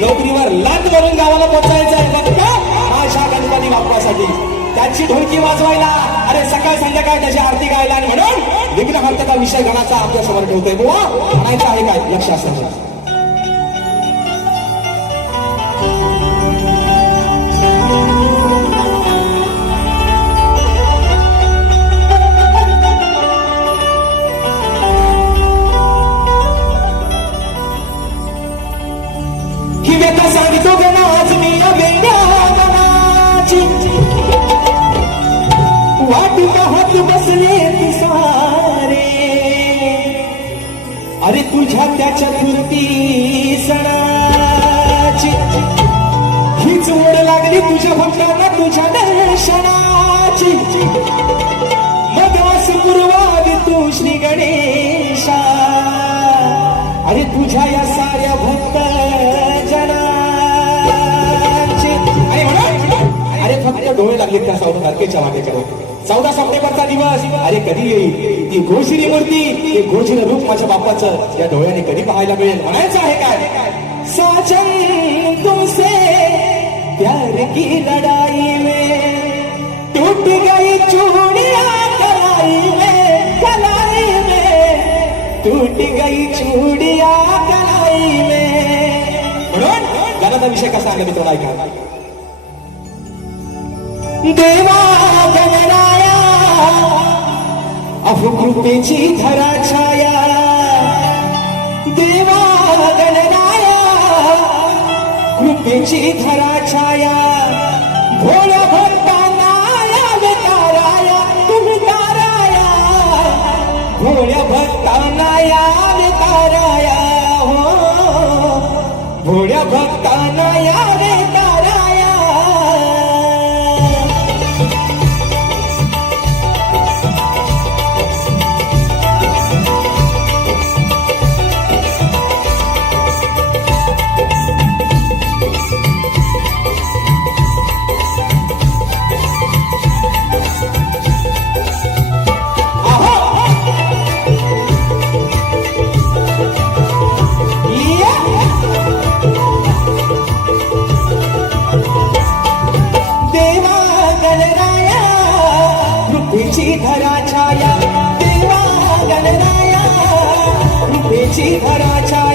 नोकरीवर लाट वरून गावाला पोहोचायचं आहे फक्त माझ्या गणपती बाप्पासाठी त्याची ढोलकी वाजवायला अरे सकाळ संध्याकाळ त्याची आरती गायला आणि म्हणून विघ्नहर्त्याचा विषय गणाचा आपल्या समोर ठेवतोय बुवा म्हणायचं आहे काय लक्ष असेल सांगतो गणाज मी वेड्या गणाची वाट पाहत बसले ती सारे अरे तुझ्या त्या चतुर्थी सणाची हीच ओढ लागली तुझ्या भक्तांना तुझ्या दर्शनाची मग वास पूर्वाद तू श्री गणेशा अरे तुझ्या या साऱ्या भक्त अरे फक्त डोळे लागले त्या 14 तारखेच्या वाटेकडे 14 सप्टेंबरचा दिवस अरे कधी येईल ती घोषिणी मूर्ती ते घोषित रूप माझ्या बाप्पाचं या डोळ्याने कधी पाहायला मिळेल म्हणायचं आहे काय साजन तुमसे प्यार की लड़ाई में टूट गई चूड़िया कलाई में टूट गई चूड़िया कलाई में म्हणून गाण्याचा विषय कसा आहे मी थोडा ऐका देवा गणराया अफकृपेची धरा छाया देवा गणराया कृपेची धरा छाया भोळ्या भक्तांना यावे ताराया तुम्ही ताराया भोळ्या भक्तांना यावे ताराया हो भोळ्या भक्तांना यावे ताराया धरा छाया देवा गणराया कृपेची धरा छाया